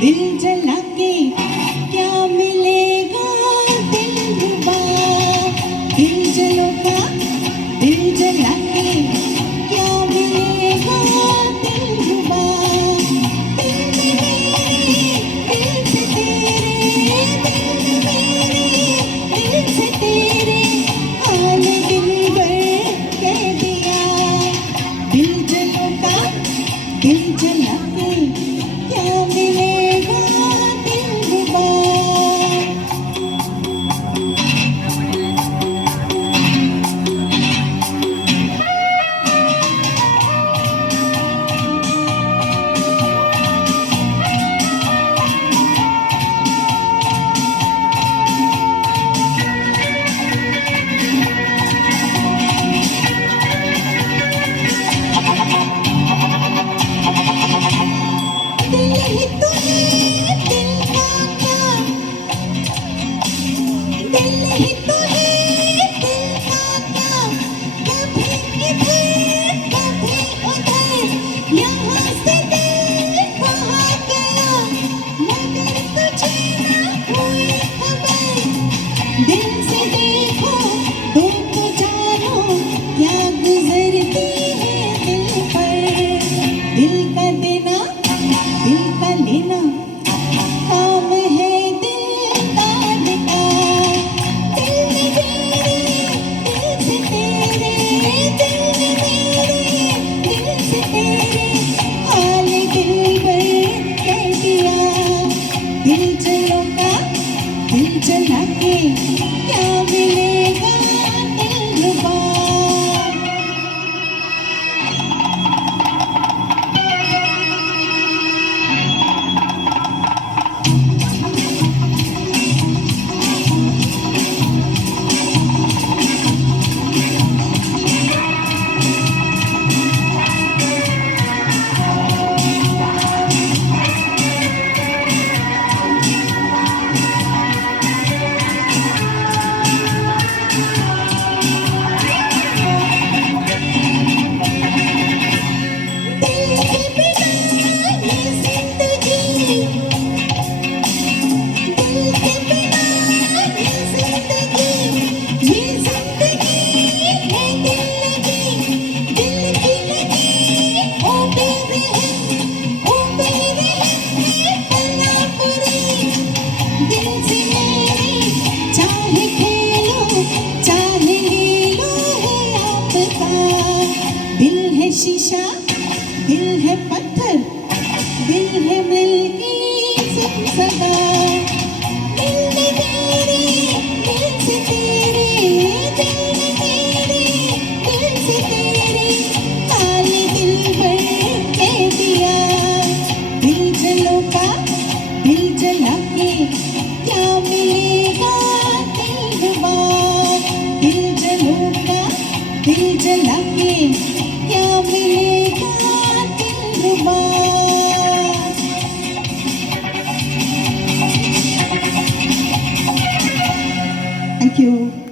दिल जला के क्या मिलेगा दिलरुबा, दिल जलो का दिल जला के क्या मिलेगा दिलरुबा, दिल से तेरे दिल से तेरे हाल दिल भर कह दिया, दिल जलो का दिल जला के क्या मिलेगा दिलरुबा। दिल जला के क्या मिलेगा दिलरुबा। शीशा दिल है पत्थर, दिल है मिलके सदा, दिल में तेरे दिल से तेरे दिल से तेरे हाल दिल भर कह दिया, दिल जलो का दिल जला के क्या मिलेगा दिलरुबा, दिल जलो का दिल जला के क्या मिलेगा दिलरुबा। Thank you.